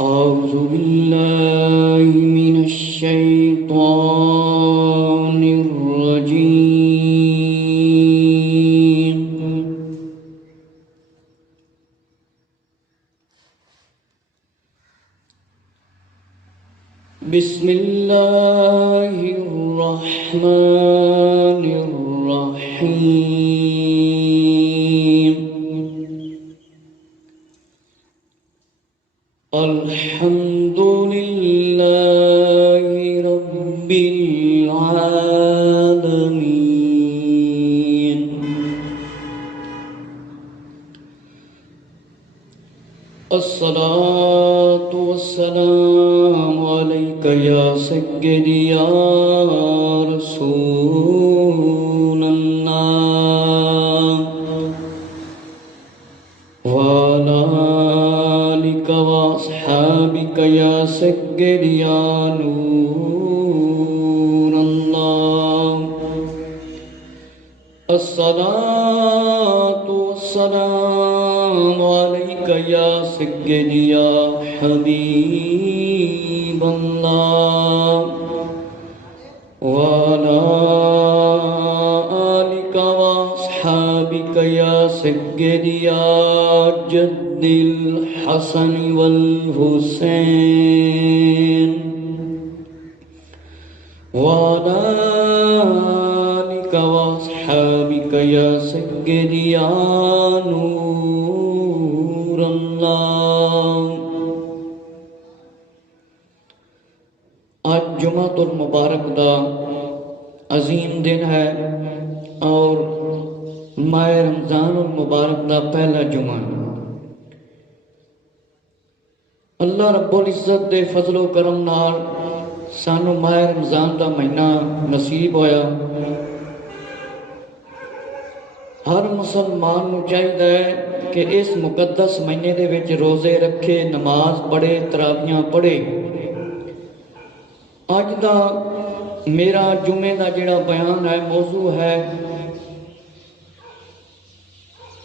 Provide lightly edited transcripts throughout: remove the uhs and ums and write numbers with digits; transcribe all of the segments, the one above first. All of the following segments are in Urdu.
أعوذ بالله من الشيطان الرجيم. بسم الله الرحمن الرحيم. الحمد لله رب العالمين. الصلاة والسلام عليك يا سيدي يا رسول الله وعلى آلك وأصحابك يا سيدي يا نور الله. الصلاة والسلام عليك يا سيدي يا حبيب الله وعلى آلك وأصحابك يا سيدي يا جد الحسن والحسين وعلى آلك وأصحابك يا سيدي يا نور الله. آج جمعۃ المبارک دا عظیم دن ہے اور ماہ رمضان المبارک دا پہلا جمعہ. اللہ رب العزت دے فضل و کرم نال سانو ماہ رمضان دا مہینہ نصیب ہویا. ہر مسلمان نو چاہیے کہ اس مقدس مہینے دے وچ روزے رکھے، نماز پڑھے، تراویحاں پڑھے. اج دا میرا جمعے دا جڑا بیان ہے، موضوع ہے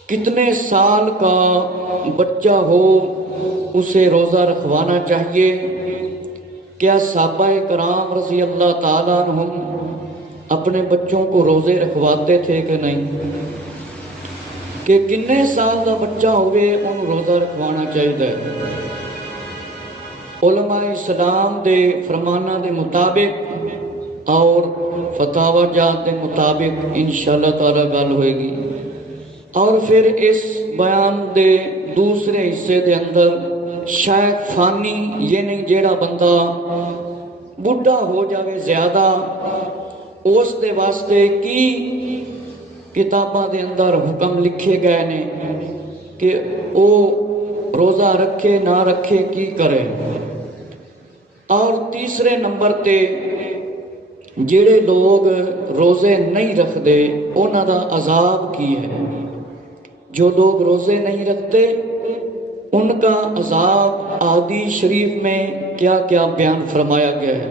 کتنے سال کا بچہ ہو اسے روزہ رکھوانا چاہیے. کیا صحابہ کرام رضی اللہ تعالیٰ عنہم اپنے بچوں کو روزے رکھواتے تھے کہ نہیں؟ کہ کتنے سال کا بچہ ہوئے ان روزہ رکھوانا چاہیے. علماء اسلام دے فرمانہ دے مطابق اور فتاوی جات دے مطابق انشاءاللہ تعالی گل ہوئے گی. اور پھر اس بیان دے دوسرے حصے دے اندر شاید فانی یعنی جیڑا بندہ بڑھا ہو جاوے زیادہ اس دے واسطے کی کتاباں دے اندر حکم لکھے گئے نے کہ او روزہ رکھے نہ رکھے کی کرے. اور تیسرے نمبر تے جڑے لوگ روزے نہیں رکھتے انہاں دا عذاب کی ہے. جو لوگ روزے نہیں رکھتے ان کا عذاب احادیث شریف میں کیا کیا بیان فرمایا گیا ہے.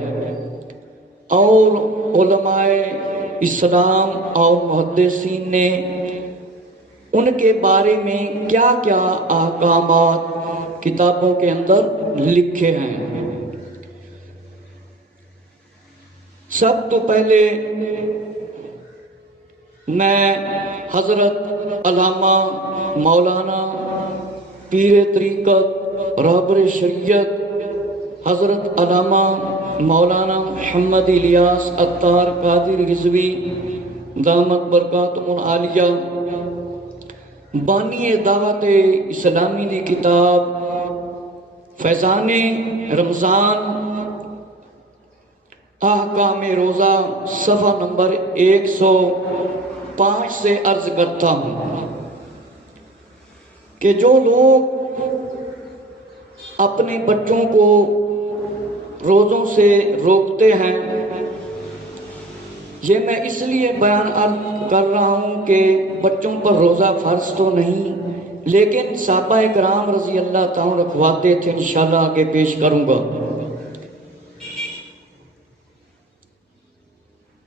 اور علماء اسلام اور محدثین نے ان کے بارے میں کیا کیا احکامات کتابوں کے اندر لکھے ہیں. سب تو پہلے میں حضرت علامہ مولانا پیر طریقت رہبر شریعت حضرت علامہ مولانا محمد الیاس عطار قادری رضوی دامت برکاتہم العالیہ بانی دعوت اسلامی دی کتاب فیضان رمضان احکام روزہ صفحہ نمبر 105 سے عرض کرتا ہوں کہ جو لوگ اپنے بچوں کو روزوں سے روکتے ہیں، یہ میں اس لیے بیان کر رہا ہوں کہ بچوں پر روزہ فرض تو نہیں لیکن صحابہ کرام رضی اللہ تعالیٰ رکھواتے تھے. انشاءاللہ آگے پیش کروں گا.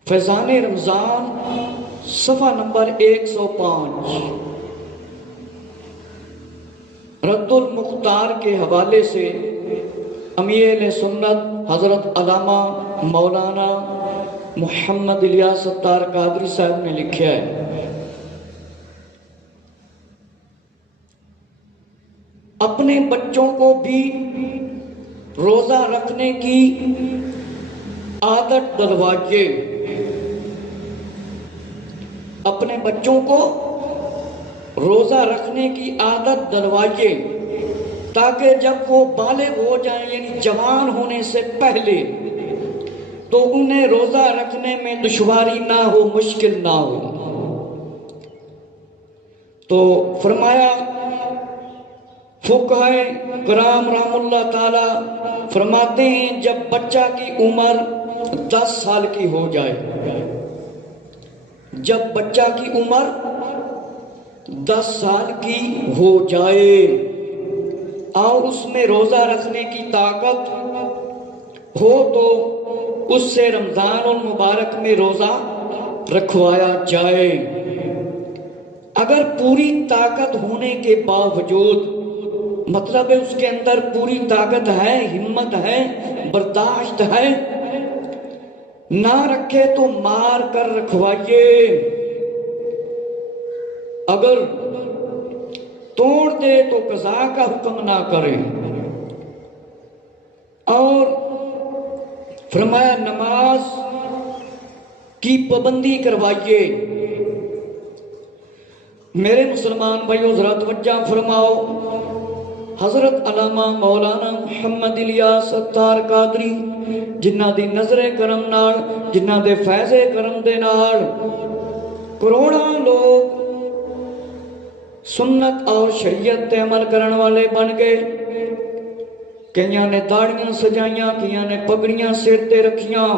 فیضان رمضان صفحہ نمبر 105 رد المختار کے حوالے سے امیر سنت حضرت علامہ مولانا محمد الیاس ستار قادری صاحب نے لکھا ہے، اپنے بچوں کو بھی روزہ رکھنے کی عادت ڈلوائیے، اپنے بچوں کو روزہ رکھنے کی عادت ڈلوائیے تاکہ جب وہ بالغ ہو جائیں یعنی جوان ہونے سے پہلے تو انہیں روزہ رکھنے میں دشواری نہ ہو، مشکل نہ ہو۔ تو فرمایا فقہاء کرام رحم اللہ تعالی فرماتے ہیں جب بچہ کی عمر 10 سال کی ہو جائے، جب بچہ کی عمر 10 سال کی ہو جائے اور اس میں روزہ رکھنے کی طاقت ہو تو اس سے رمضان المبارک میں روزہ رکھوایا جائے۔ اگر پوری طاقت ہونے کے باوجود، مطلب ہے اس کے اندر پوری طاقت ہے، ہمت ہے، برداشت ہے، نہ رکھے تو مار کر رکھوائیے، اگر توڑ دے تو قضا کا حکم نہ کرے۔ اور فرمایا نماز کی پابندی کروائیے۔ میرے مسلمان بھائیو ذرا توجہ فرماؤ، حضرت علامہ مولانا محمد الیاس ستار قادری جنہ دی نظر کرم نال، جنہ دے فیض کرم دے نال کروڑاں لوگ سنت اور شریعت تے عمل کرن والے بن گئے، کئیاں نے داڑیاں سجائیاں، کئیاں نے پگڑیاں سر تے رکھیاں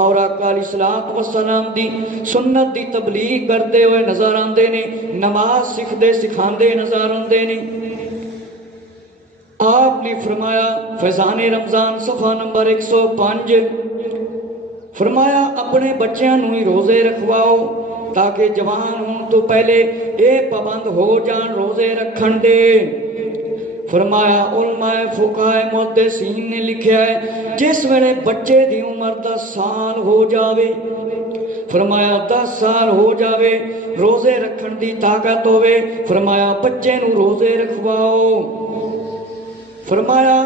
اور آقا علیہ الصلوۃ والسلام دی سنت دی تبلیغ کرتے ہوئے نظر آندے نے، نماز سکھدے سکھاندے نظر آندے نے۔ آپ نے فرمایا فیضان رمضان صفحہ نمبر 105 فرمایا اپنے بچیاں نوں ہی روزے رکھواؤ تاکہ جوان ہون تو پہلے اے پابند ہو جان روزے رکھن دے۔ فرمایا علماء فقہاء محدثین نے لکھا ہے جس ویلے بچے دی عمر 10 سال ہو جاوے، فرمایا 10 سال ہو جاوے، روزے رکھن دی طاقت ہوئے، فرمایا بچے نوں روزے رکھواؤ۔ فرمایا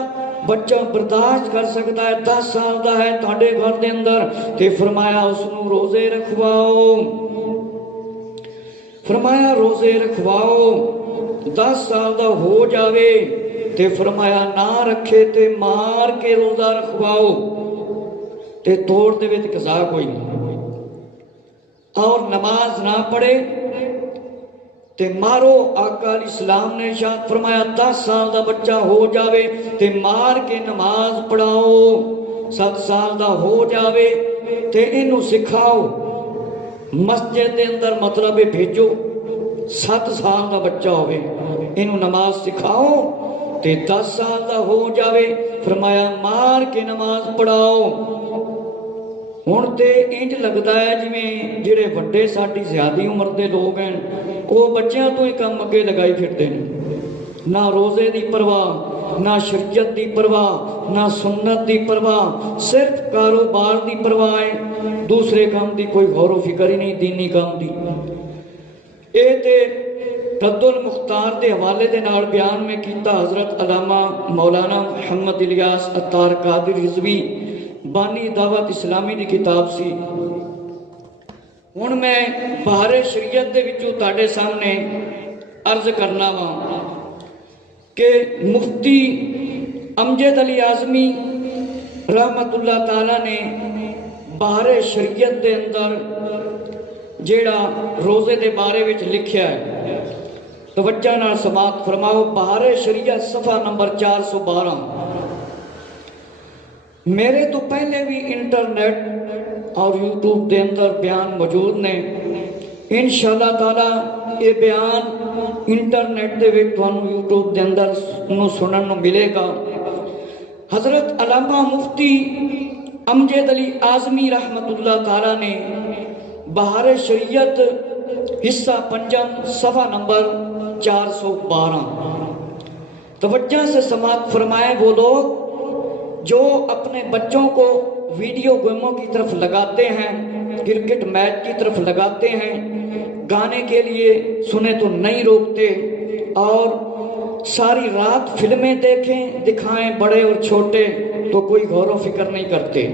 بچہ برداشت کر سکتا ہے، 10 سال دا ہے تھوڑے گھر دے اندر، تے فرمایا اس نوں روزے رکھواؤ، فرمایا روزے رکھواؤ۔ 10 سال دا ہو جاوے تے فرمایا نہ رکھے تے مار کے روزہ رکھواؤ، تے توڑ دے تے قضا کوئی نہیں، اور نماز نہ پڑھے تے مارو۔ آقا علیہ السلام نے ارشاد فرمایا 10 سال دا بچہ ہو جاوے تے مار کے نماز پڑھاؤ، 7 سال دا ہو جاوے تے انہوں سکھاؤ، مسجد دے اندر مطلب بھیجو، 7 سال دا بچہ ہوئے انہوں نماز سکھاؤ تے 10 سال دا ہو جاوے فرمایا مار کے نماز پڑھاؤ۔ ہن تے انج لگتا ہے جی میں جڑے وڈے ساڈی زیادہ عمر دے لوگ ہیں وہ بچیاں تو ہی کم اگے لگائی پھرتے ہیں، نہ روزے دی پرواہ، نہ شریعت دی پرواہ، نہ سنت دی پرواہ، صرف کاروبار دی پرواہ ہے، دوسرے کام دی کوئی غور و فکر ہی نہیں دینی کام دی۔ اے تے رد المختار دے حوالے دے نال بیان میں کیتا حضرت علامہ مولانا محمد الیاس ستار قادری رضوی بانی دعوت اسلامی دی کتاب سی۔ ہن میں بہار شریعت دے وچوں تہاڈے سامنے عرض کرنا وا کہ مفتی امجد علی اعظمی رحمت اللہ تعالی نے بہار شریعت دے اندر جیڑا روزے دے بارے وچ لکھیا ہے، توجہ نال سماعت فرماؤ۔ بہار شریعت صفحہ نمبر 412۔ میرے تو پہلے بھی انٹرنیٹ اور یوٹیوب دے اندر بیان موجود نے، انشاءاللہ تعالی یہ بیان انٹرنیٹ دے وچ تھانوں یوٹیوب دے اندر نو سنن نو ملے گا۔ حضرت علامہ مفتی امجد علی اعظمی رحمت اللہ تعالی نے بہار شریعت حصہ پنجم صفحہ نمبر 412 توجہ سے سماعت فرمائے وہ لوگ جو اپنے بچوں کو ویڈیو گیموں کی طرف لگاتے ہیں، کرکٹ میچ کی طرف لگاتے ہیں، گانے کے لیے سنے تو نہیں روکتے، اور ساری رات فلمیں دیکھیں دکھائیں بڑے اور چھوٹے تو کوئی غور و فکر نہیں کرتے۔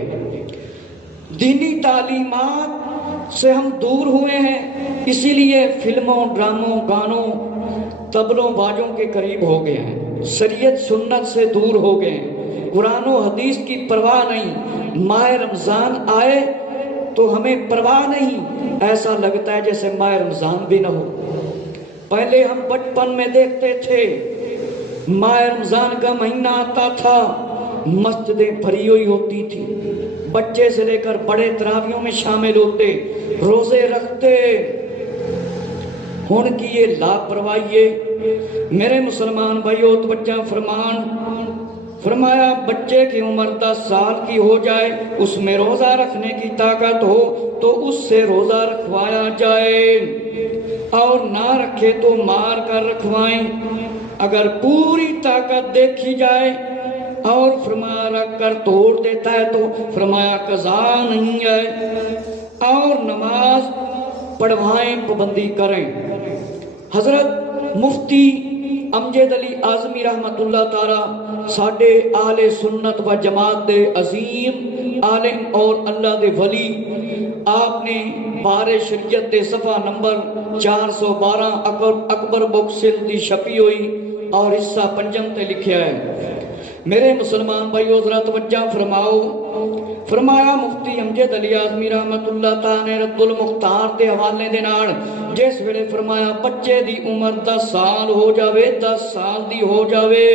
دینی تعلیمات سے ہم دور ہوئے ہیں، اسی لیے فلموں، ڈراموں، گانوں، طبلوں، باجوں کے قریب ہو گئے ہیں، شریعت سنت سے دور ہو گئے ہیں، قرآن و حدیث کی پرواہ نہیں۔ ماہ رمضان آئے تو ہمیں پرواہ نہیں، ایسا لگتا ہے جیسے ماہ رمضان بھی نہ ہو۔ پہلے ہم بچپن میں دیکھتے تھے ماہ رمضان کا مہینہ آتا تھا، مسجدیں بھری ہوئی ہوتی تھی، بچے سے لے کر بڑے تراویحوں میں شامل ہوتے، روزے رکھتے۔ ہن کی یہ لاپرواہی میرے مسلمان بھائیو توجہ فرمایا بچے کی عمر 10 سال کی ہو جائے، اس میں روزہ رکھنے کی طاقت ہو تو اس سے روزہ رکھوایا جائے، اور نہ رکھے تو مار کر رکھوائیں۔ اگر پوری طاقت دیکھی جائے اور فرمایا رکھ کر توڑ دیتا ہے تو فرمایا قضا نہیں ہے، اور نماز پڑھوائیں، پابندی کریں۔ حضرت مفتی امجد علی اعظمی رحمت اللہ تعالی ساڈے اہل سنت و جماعت دے عظیم عالم اور اللہ دے ولی، آپ نے بار شریعت دے صفحہ نمبر 412 اکبر بک سل دی چھپی ہوئی اور حصہ پنجم تے لکھیا ہے۔ میرے مسلمان بھائیو ذرا توجہ فرماؤ، فرمایا مفتی امجد علی اعظمی رحمت اللہ تعالی نے رد المختار دے حوالے دے نال جس ویلے فرمایا بچے دی عمر 10 سال ہو جاوے، 10 سال دی ہو جاوے،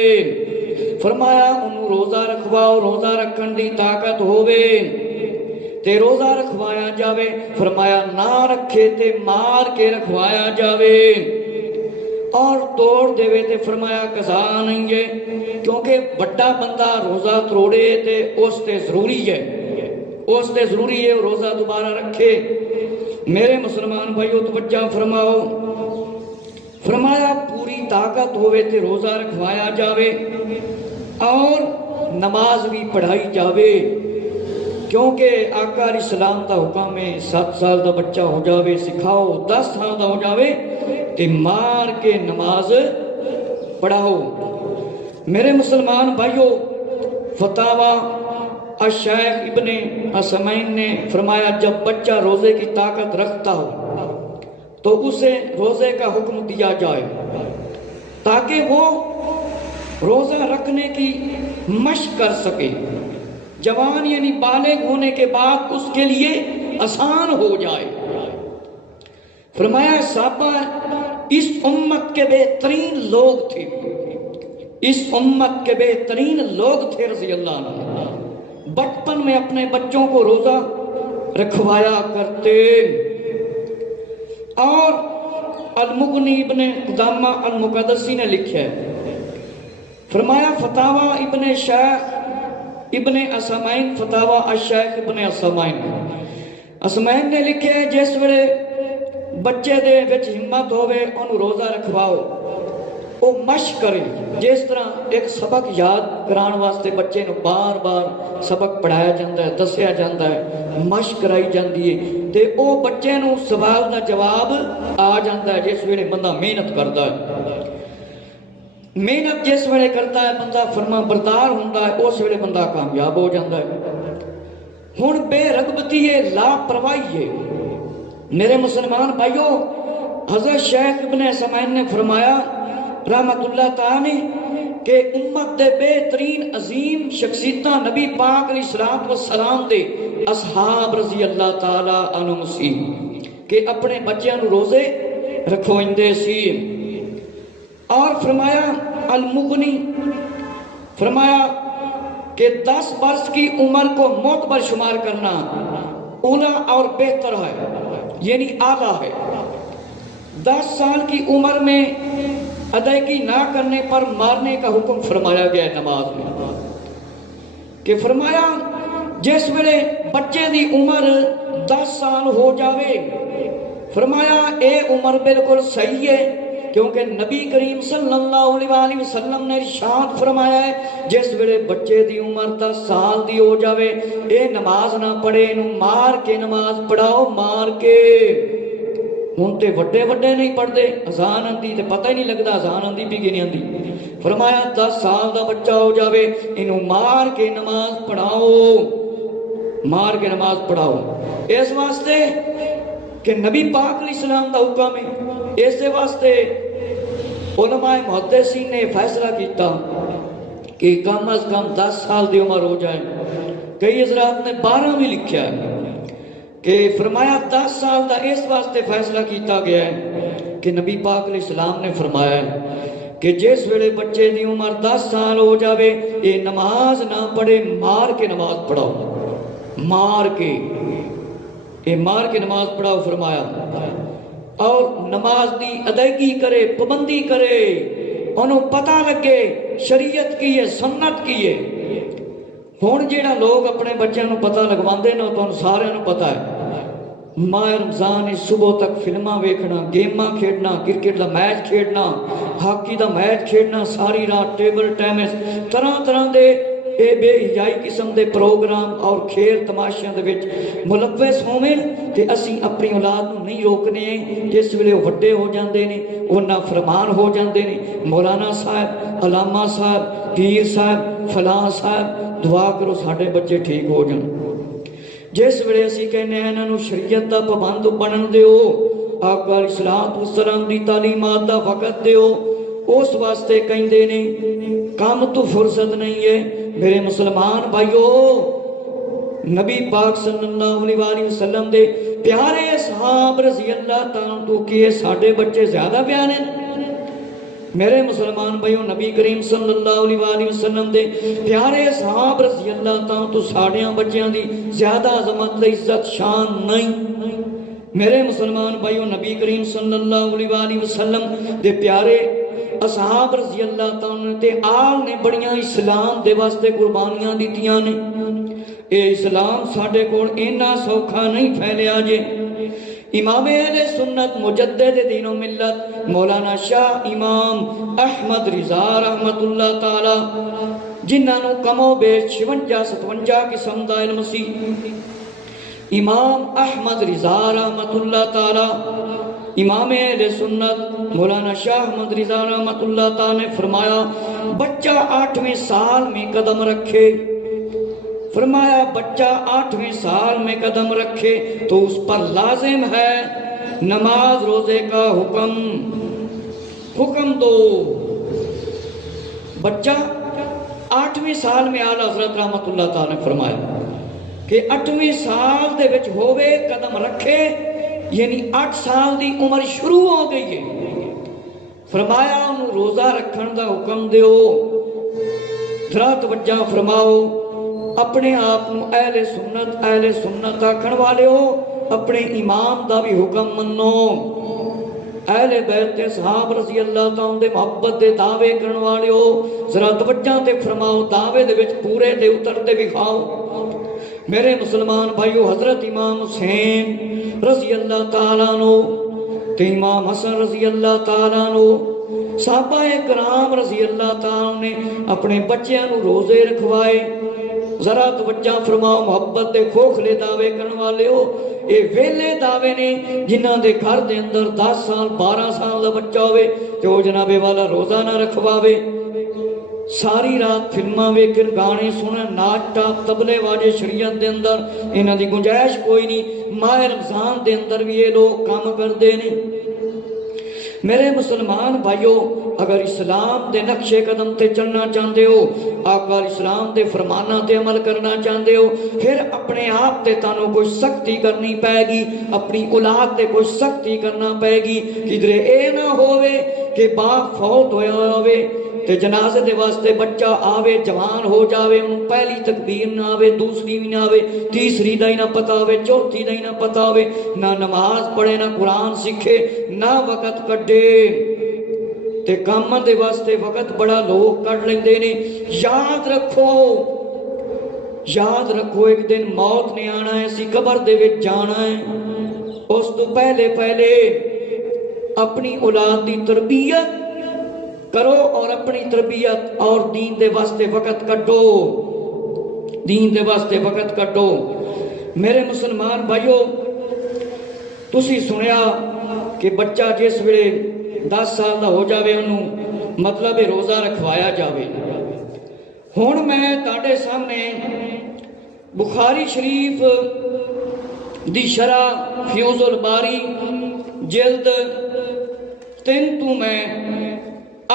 فرمایا انہوں روزہ رکھواؤ، روزہ رکھن دی طاقت ہووے تے روزہ رکھوایا جاوے، فرمایا نہ رکھے تے مار کے رکھوایا جاوے، اور توڑ دے تے فرمایا قضا نہیں ہے، کیونکہ بڑا بندہ روزہ توڑے تے اس تے ضروری ہے، اس تے ضروری ہے روزہ دوبارہ رکھے۔ میرے مسلمان بھائیو توجہ فرماؤ، فرمایا پوری طاقت ہوئے تے روزہ رکھوایا جاوے اور نماز بھی پڑھائی جاوے، کیونکہ آقا علیہ السلام دا حکم ہے 7 سال دا بچہ ہو جاوے سکھاؤ، 10 سال دا ہو جاوے تے مار کے نماز پڑھاؤ۔ میرے مسلمان بھائیو فتاوی الشیخ ابن عثیمین نے فرمایا جب بچہ روزے کی طاقت رکھتا ہو تو اسے روزے کا حکم دیا جائے تاکہ وہ روزہ رکھنے کی مشق کر سکے، جوان یعنی بالغ ہونے کے بعد اس کے لیے آسان ہو جائے۔ فرمایا صحابہ اس امت کے بہترین لوگ تھے، اس امت کے بہترین لوگ تھے رضی اللہ عنہ، بچپن میں اپنے بچوں کو روزہ رکھوایا کرتے۔ اور المغنی ابن قدامہ المقدسی نے لکھا ہے، فرمایا فتاوی ابن شیخ ابن عثیمین، فتاوی الشیخ ابن عثیمین نے لکھے جس ویلے بچے دے وچ ہمت ہوئے انہوں روزہ رکھواؤ، وہ مشق کرے، جس طرح ایک سبق یاد کران واسطے بچے نو بار بار سبق پڑھایا جاتا ہے، دسیا جاتا ہے، مشق کرائی جاتی ہے تے او بچے نو سوال دا جواب آ جاتا ہے جس ویلے بندہ محنت کرتا ہے۔ محنت جس ویلے کرتا ہے بندہ فرما بردار ہوتا ہے، اس ویلے بندہ کامیاب ہو جاتا ہے۔ ہن بے رغبتی ہے، لاپرواہی ہے۔ میرے مسلمان بھائیو حضرت شیخ ابن عثیمین نے فرمایا رحمت اللہ تعالی کہ امت دے بہترین عظیم شخصیتاں نبی پاک علیہ السلام دے اصحاب رضی اللہ تعالی عنہم سی کہ اپنے بچیاں نو روزے رکھوندے سی۔ اور فرمایا المغنی فرمایا کہ 10 برس کی عمر کو معتبر شمار کرنا اولا اور بہتر ہے، یعنی اعلیٰ ہے۔ 10 سال کی عمر میں ادائیگی نہ کرنے پر مارنے کا حکم فرمایا گیا ہے نماز میں، کہ فرمایا جس ویلے بچے دی عمر 10 سال ہو جاوے، فرمایا اے عمر بالکل صحیح ہے کیونکہ نبی کریم صلی اللہ علیہ وسلم نے ارشاد فرمایا ہے جس ویلے بچے دی عمر 10 سال دی ہو جاوے اے نماز نہ پڑھے انہوں مار کے نماز پڑھاؤ، مار کے۔ ہوں تے وڈے وڈے نہیں پڑھتے، اذان آندی تے پتہ ہی نہیں لگتا اذان آندی بھی کہ نہیں آندی۔ فرمایا 10 سال دا بچہ ہو جاوے انہوں مار کے نماز پڑھاؤ، مار کے نماز پڑھاؤ۔ اس واسطے کہ نبی پاک علیہ السلام دا حکم ہے، اس واسطے علماء محدثین نے فیصلہ کیتا کہ کم از کم 10 سال دی عمر ہو جائے، کئی حضرات نے 12 بھی لکھا ہے کہ فرمایا 10 سال دا اس واسطے فیصلہ کیتا گیا ہے کہ نبی پاک علیہ السلام نے فرمایا ہے کہ جس ویلے بچے دی عمر 10 سال ہو جاوے یہ نماز نہ پڑھے مار کے نماز پڑھاؤ، مار کے، یہ مار کے نماز پڑھاؤ فرمایا، اور نماز دی ادائیگی کرے، پابندی کرے، انہوں پتہ لگے شریعت کی ہے، سنت کی ہے۔ ہون جیڑا لوگ اپنے بچوں کو پتہ لگواندے نا تو سارے نو پتہ ہے ماہ رمضان صبح تک فلماں ویکھنا، گیماں کھیڈنا، کرکٹ دا میچ کھیڈنا، ہاکی دا میچ کھیڈنا، ساری رات ٹیبل ٹینس، طرح طرح دے اے بے حیائی قسم دے پروگرام اور کھیل تماشیاں دے وچ ملوث ہوویں تے اسی اپنی اولاد نو نہیں روکنے ہیں۔ جس ویلے وڈے ہو جاندے نے وہ نافرمان ہو جاندے نے، مولانا صاحب، علامہ صاحب، پیر صاحب، فلاں صاحب دعا کرو ساڈے بچے ٹھیک ہو جان۔ جس ویلے اسی کہنے ہیں انہاں نو شریعت دا پابند بنن دیو، آقا علیہ الصلوۃ والسلام دی تعلیمات دا وقت دیو، اس واسطے کہندے نے کام تو فرصت نہیں ہے۔ میرے مسلمان بھائیو، نبی پاک صلی اللہ علیہ وسلم دے پیارے اصحاب رضی اللہ تعالیٰ تو کیے ساڈے بچے زیادہ پیارے ہیں۔ میرے مسلمان بھائیو، نبی کریم صلی اللہ علیہ وسلم دے پیارے اصحاب رضی اللہ تعالیٰ تو ساڑیاں بچیاں دی زیادہ عظمت عزت شان نہیں۔ میرے مسلمان بھائیو، نبی کریم صلی اللہ علیہ وسلم دے پیارے اصحاب رضی اللہ تعالیٰ تے آل نے بڑیاں اسلام دے واسطے قربانیاں دیتیاں نے۔ اے اسلام ساڑے کول اینا سوکھا نہیں پھیلیا جے۔ امام اہل سنت مجدد دین و ملت مولانا شاہ امام احمد رضا رحمت اللہ تعالی جنہاں نو کم و بیش 56-57 قسم دا علم سی، امام احمد رضا رحمت اللہ تعالی امام اہل سنت مولانا شاہ احمد رضا رحمت اللہ تعالی نے فرمایا بچہ 8ویں سال میں قدم رکھے، فرمایا بچہ 8ویں سال میں قدم رکھے تو اس پر لازم ہے نماز روزے کا حکم دو۔ بچہ 8ویں سال میں اعلیٰ حضرت رحمت اللہ تعالی نے فرمایا کہ 8ویں سال دے وچ ہووے قدم رکھے، یعنی 8 سال دی عمر شروع ہو گئی ہے۔ فرمایا انہوں روزہ رکھن دا حکم دیو۔ ذرا توجہ فرماؤ، اپنے آپ اہل سنت آکھن والے ہو، اپنے امام دا بھی حکم منو۔ اہل بیت صحاب رضی اللہ تعالیٰ دے محبت دے دعوے کرن والے ہو، ذرا توجہ تے فرماؤ، دعوے دے وچ پورے دے اتر دے بکھاؤ۔ میرے مسلمان بھائیو، حضرت امام حسین رضی اللہ تعالیٰ عنہ تے امام حسن رضی اللہ تعالیٰ عنہ صحابہ کرام رضی اللہ تعالیٰ نے اپنے بچیاں نو روزے رکھوائے۔ ذرا توجہ فرماؤ، محبت دے کھوکھلے دعوے کرن والے ہو، اے ویلے دعوے نے جنہاں دے گھر دے اندر 10 سال 12 سال دا بچہ ہوئے تے او جناب والا روزہ نہ رکھواوے، ساری رات فلماں ویکھن، گانے سنن، ناچ ٹاپ تبلے واجے شریعت دے اندر انہاں دی گنجائش کوئی نہیں۔ ماہ رمضان دے اندر بھی یہ لوگ کام کردے نے۔ میرے مسلمان بھائیو، اگر اسلام دے نقشے قدم تے چلنا چاہتے ہو، آقا اسلام دے فرمانہ تے عمل کرنا چاہتے ہو، پھر اپنے آپ تے تانوں کوئی سختی کرنی پائے گی، اپنی اولاد تے کوئی سختی کرنا پائے گی۔ کدھرے اے نہ ہوئے کہ باپ فوت ہویا ہوئے تے جنازے دے واسطے بچہ آوے، جوان ہو جاوے، انہوں پہلی تکبیر نہ آوے، دوسری بھی نہ آوے، تیسری دا ہی نہ پتا ہوئے، چوتھی دا ہی نہ پتا ہوئے، نہ نماز پڑھے، نہ قرآن سکھے، نہ وقت کٹے تے کام دے واسطے وقت بڑا لوگ کٹ لیندے نے۔ یاد رکھو ایک دن موت نے آنا ہے، اسی قبر دے وچ جانا ہے۔ اس تو پہلے اپنی اولاد دی تربیت کرو اور اپنی تربیت اور دین دے واسطے وقت کٹو، دین دے واسطے وقت کٹو۔ میرے مسلمان بھائیو، تسی سنیا کہ بچہ جس ویلے 10 سال دا ہو جاوے انہوں مطلب روزہ رکھوایا جاوے۔ ہن میں تاڈے سامنے بخاری شریف دی شرح فیوز الباری جلد 3 تو میں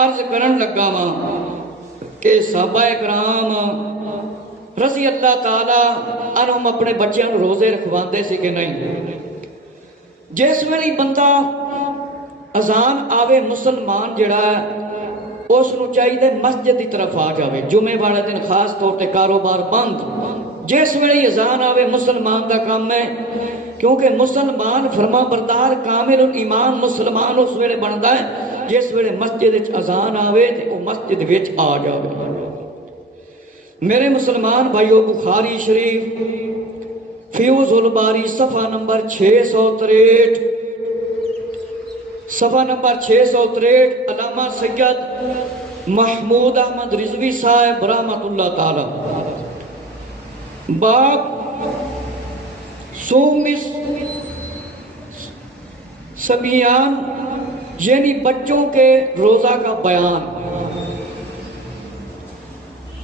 عرض کرن لگا ہاں کہ صحابہ کرام رضی اللہ تعالی عنہم اپنے بچیاں نوں روزے رکھواندے سی کہ نہیں؟ جس ویلے بندہ اذان آوے مسلمان جڑا ہے اس نوں چاہیے مسجد کی طرف آ جاوے۔ جمعے والے دن خاص طور تے کاروبار بند، جس ویلے اذان آوے مسلمان دا کام ہے، کیونکہ مسلمان فرما بردار کامل ایمان مسلمان اس ویلے بندا ہے جس ویلے مسجد وچ اذان آوے تے او مسجد وچ آ جاوے۔ میرے مسلمان بھائیو، بخاری شریف فیوز الباری صفحہ نمبر 663، صفحہ نمبر 663، علامہ سید محمود احمد رضوی صاحب رحمۃ اللہ تعالی، باب صوم سبیان یعنی بچوں کے روزہ کا بیان۔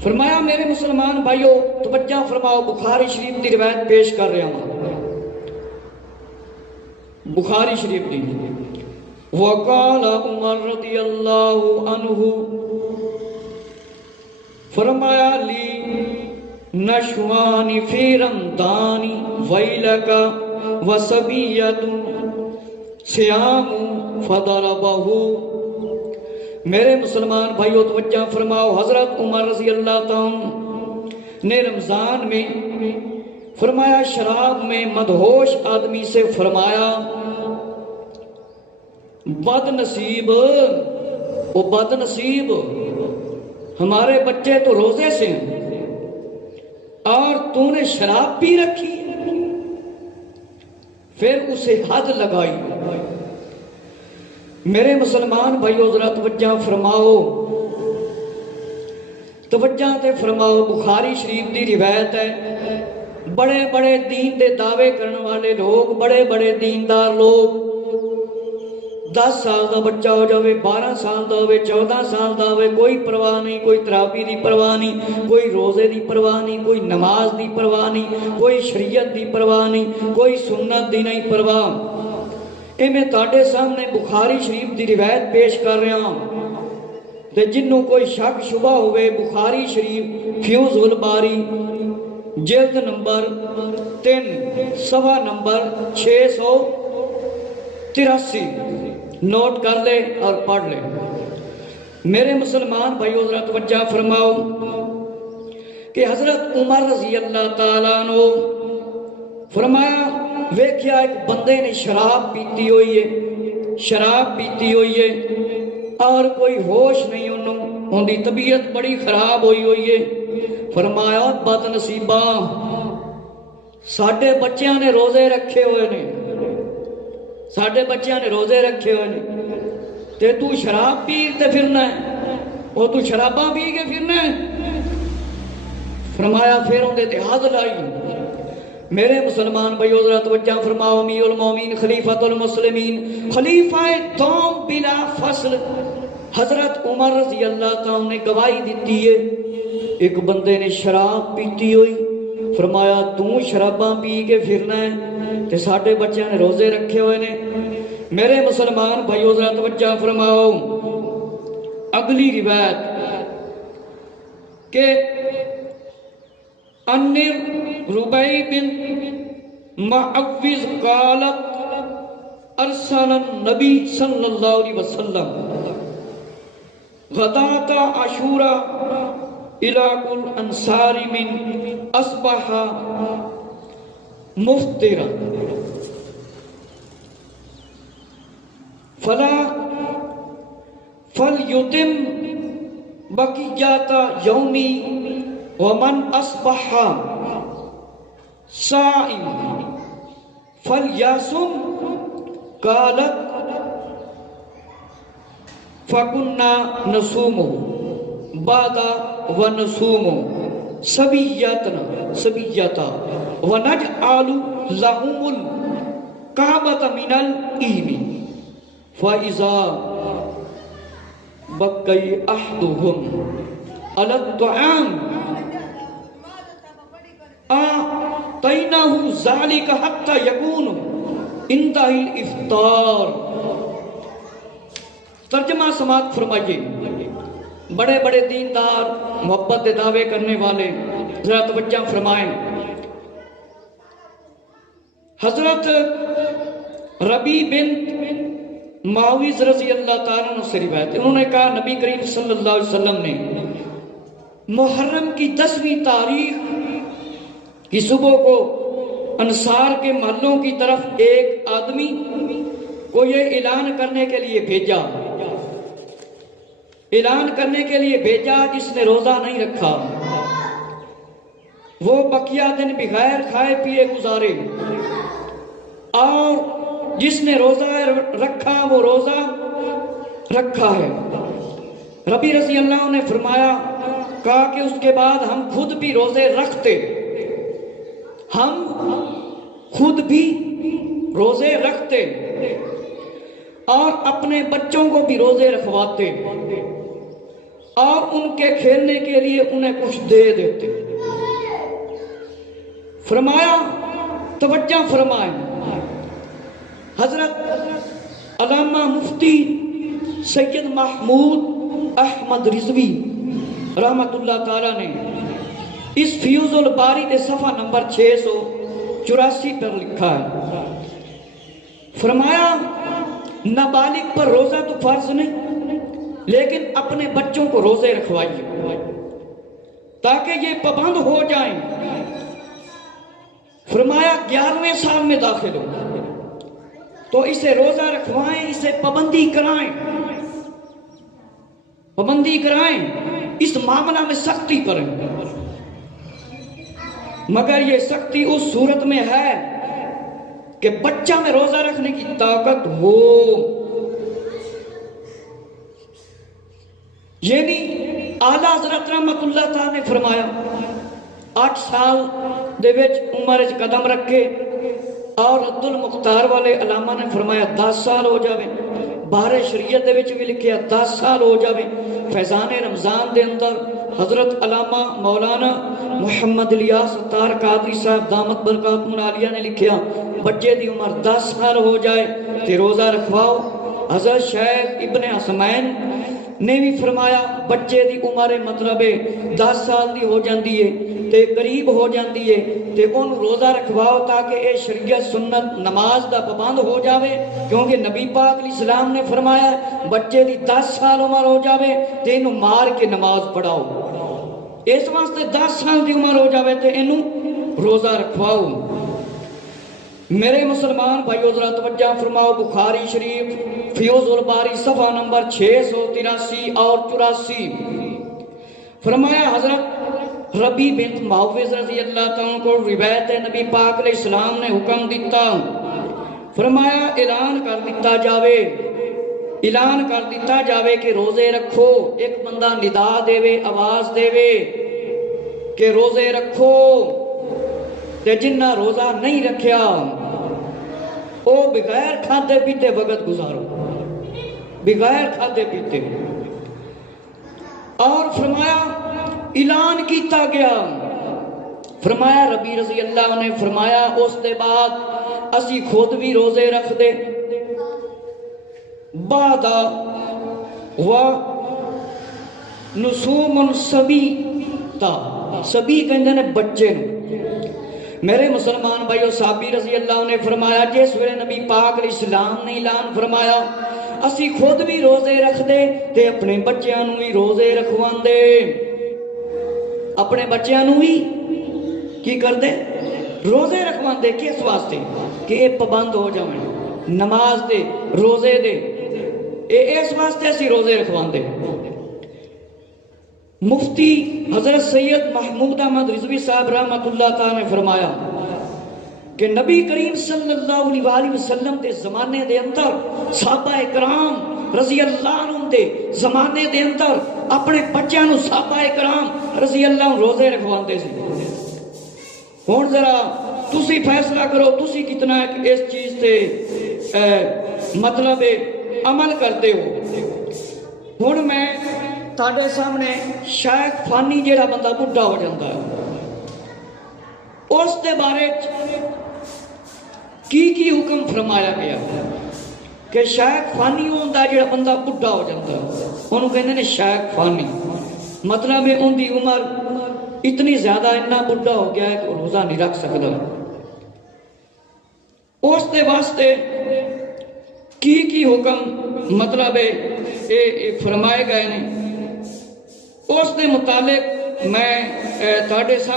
فرمایا میرے مسلمان بھائیو توجہ فرماؤ، بخاری شریف کی روایت پیش کر رہا ہوں، بخاری شریف کی۔ وقال عمر رضی اللہ عنہ، فرمایا لی نشوان فی رمضان ویلک وسبیت سیام فضربہ۔ میرے مسلمان بھائیو توجہ فرماؤ، حضرت عمر رضی اللہ تعالیٰ نے رمضان میں فرمایا شراب میں مدہوش آدمی سے فرمایا بد نصیب، وہ بد نصیب، ہمارے بچے تو روزے سے ہیں اور تو نے شراب پی رکھی۔ پھر اسے حد لگائی۔ میرے مسلمان بھائیو ذرا توجہ فرماؤ، توجہ تے فرماؤ، بخاری شریف دی روایت ہے، بڑے بڑے دین دے دعوے کرنے والے لوگ، بڑے بڑے دیندار لوگ 10 سال دا بچہ ہو جاوے، 12 سال دا ہوئے، 14 سال دا ہوئے، کوئی پرواہ نہیں، کوئی تراویح دی پرواہ نہیں، کوئی روزے دی پرواہ نہیں، کوئی نماز دی پرواہ نہیں، کوئی شریعت دی پرواہ نہیں، کوئی سنت دی نہیں پرواہ۔ اے میں تاڑے سامنے بخاری شریف دی روایت پیش کر رہا ہوں، تے جنوں کوئی شک شبہ ہوئے بخاری شریف فیوز الباری جلد نمبر 3 صفحہ نمبر 683 نوٹ کر لے اور پڑھ لے۔ میرے مسلمان بھائیو ذرا توجہ فرماؤ کہ حضرت عمر رضی اللہ تعالیٰ عنہ فرمایا ویکھیا ایک بندے نے شراب پیتی ہوئی ہے، شراب پیتی ہوئی ہے اور کوئی ہوش نہیں انہوں، ان دی طبیعت بڑی خراب ہوئی ہوئی ہے۔ فرمایا بد نصیبہ، ساڈے بچیاں نے روزے رکھے ہوئے نے، ساڈے بچیاں نے روزے رکھے ہوئے نے، تے تو شراب پی تے پھرنا ہے، اور تو شراباں پی کے پھرنا ہے۔ فرمایا پھر ان دے حد لائی۔ میرے مسلمان بھائیو ذرا توجہ فرماؤ، امیر المومنین خلیفۃ المسلمین خلیفہ دوم بلا فصل حضرت عمر رضی اللہ تعالیٰ نے گواہی دیتی ہے، ایک بندے نے شراب پیتی ہوئی، فرمایا تو شراباں پی کے پھرنا ہے تے ساڈے بچیاں نے روزے رکھے ہوئے نے۔ میرے مسلمان بھائیو ذرا توجہ فرماؤ، اگلی روایت کہ انر ربیع بن معوذ قالت ارسل النبی صلی اللہ علیہ وسلم غداۃ عاشوراء الى كل انصار من اصبح مفطرا فلیتم بقیۃ یومی ومن اصبح صائم فلیصم۔ قالت فَكُنَّا نَصُومُ بعد وَنَصُومُ سَبِيَّةً وَنَجْعَلُ لَهُمُ الْكَعْبَةَ مِنَ الْإِيمِ فَإِذَا بَقِيَ أَحَدُهُمْ عَلَى الطَّعَامِ أَعْطَيْنَاهُ ذَلِكَ حَتَّى يَكُونَ انتہا الافطار۔ ترجمہ سماعت فرمائیے۔ بڑے بڑے دیندار، محبت کے دعوے کرنے والے ذرا توجہ فرمائیں۔ حضرت ربیع بنت معاوض رضی اللہ تعالیٰ عنہ سے روایت ہے، انہوں نے کہا نبی کریم صلی اللہ علیہ وسلم نے محرم کی 10ویں تاریخ کی صبح کو انصار کے محلوں کی طرف ایک آدمی کو یہ اعلان کرنے کے لیے بھیجا جس نے روزہ نہیں رکھا، وہ بقیہ دن بغیر کھائے پیے گزارے، اور جس نے روزہ رکھا وہ روزہ رکھا ہے۔ ربی رضی اللہ عنہ نے فرمایا، کہا کہ اس کے بعد ہم خود بھی روزے رکھتے، اور اپنے بچوں کو بھی روزے رکھواتے، اور ان کے کھیلنے کے لیے انہیں کچھ دے دیتے۔ فرمایا، توجہ فرمائیں، حضرت علامہ مفتی سید محمود احمد رضوی رحمت اللہ تعالیٰ نے اس فیوز الباری کے صفحہ نمبر 684 پر لکھا ہے، فرمایا نابالغ پر روزہ تو فرض نہیں، لیکن اپنے بچوں کو روزے رکھوائیے تاکہ یہ پابند ہو جائیں۔ فرمایا 11ویں سال میں داخل ہو تو اسے روزہ رکھوائیں، اسے پابندی کرائیں، اس معاملہ میں سختی کریں، مگر یہ سختی اس صورت میں ہے کہ بچہ میں روزہ رکھنے کی طاقت ہو، یعنی اعلیٰ حضرت رحمت اللہ تعالیٰ نے فرمایا 8 سال دے وچ عمر وچ قدم رکھے، اور رد المختار والے علامہ نے فرمایا 10 سال ہو جاوے، بہار شریعت دے وچ بھی لکھیا 10 سال ہو جاوے۔ فیضان رمضان دے اندر حضرت علامہ مولانا محمد الیاس ستار قادری صاحب دامت برکاتہ العالیہ نے لکھیا بچے دی عمر 10 سال ہو جائے تے روزہ رکھواؤ۔ حضرت شیخ ابن عثمین نے بھی فرمایا بچے دی عمر مطلب 10 سال دی ہو جاندی ہے تے قریب ہو جاندی ہے تے ان روزہ رکھواؤ تاکہ اے شریعت سنت نماز دا پابند ہو جاوے، کیونکہ نبی پاک علیہ السلام نے فرمایا بچے دی 10 سال عمر ہو جاوے تے انہوں مار کے نماز پڑھاؤ، اس واسطے 10 سال دی عمر ہو جاوے تے انہوں روزہ رکھواؤ۔ میرے مسلمان بھائیو ذرا توجہ فرماؤ، بخاری شریف فیوز الباری صفحہ نمبر 683 اور 84 فرمایا حضرت ربیع بنت معاوض رضی اللہ تعالیٰ کو روایت ہے، نبی پاک علیہ السلام نے حکم دیتا، فرمایا اعلان کر دیتا جاوے کہ روزے رکھو۔ ایک بندہ ندا دے آواز دے کہ روزے رکھو، تے جنہ روزہ نہیں رکھیا او بغیر کھادے پیتے وقت گزارو، بغیر کھادے پیتے۔ اور فرمایا اعلان کیتا گیا، فرمایا ربیع رضی اللہ نے فرمایا اس دے بعد اسی خود بھی روزے رکھ دے، بعد و نصوم سبی کہندے نے بچے نو۔ میرے مسلمان بھائیو صحابی رضی اللہ نے فرمایا جس ویلے نبی پاک علیہ السلام نے اعلان فرمایا اسی خود بھی روزے رکھ دے تے اپنے بچیاں نو بھی روزے رکھوان دے، اپنے بچیاں نو بھی کی کر دے روزے رکھوان دے۔ کس واسطے کہ اے پابند ہو جاویں نماز دے روزے دے، اس واسطے اسی روزے رکھوان دے۔ مفتی حضرت سید محمود احمد رضوی صاحب رحمت اللہ تعالیٰ نے فرمایا کہ نبی کریم صلی اللہ علیہ وسلم کے زمانے دے اندر صحابہ اکرام رضی اللہ عنہ دے زمانے دے اندر اپنے بچوں نو صحابہ کرام رضی اللہ عنہ روزے رکھواندے سی. ہن ذرا تسی فیصلہ کرو تسی کتنا اس چیز تے مطلب عمل کرتے ہو. ہن میں تہاڈے سامنے شیخ فانی جیڑا بندہ بڈھا ہو جاتا ہے اس دے بارے کی حکم فرمایا گیا کہ شیخ فانی ہوندا جیڑا بندہ بڈھا ہو جاتا ہے انہوں کہندے نے شیخ فانی. مطلب ہے ان دی عمر اتنی زیادہ اتنا بڈھا ہو گیا ہے کہ وہ روزہ نہیں رکھ سکتا. اس دے واسطے کی حکم مطلب ہے فرمائے گئے نے اس دے متعلق میں تہاڈے سامنے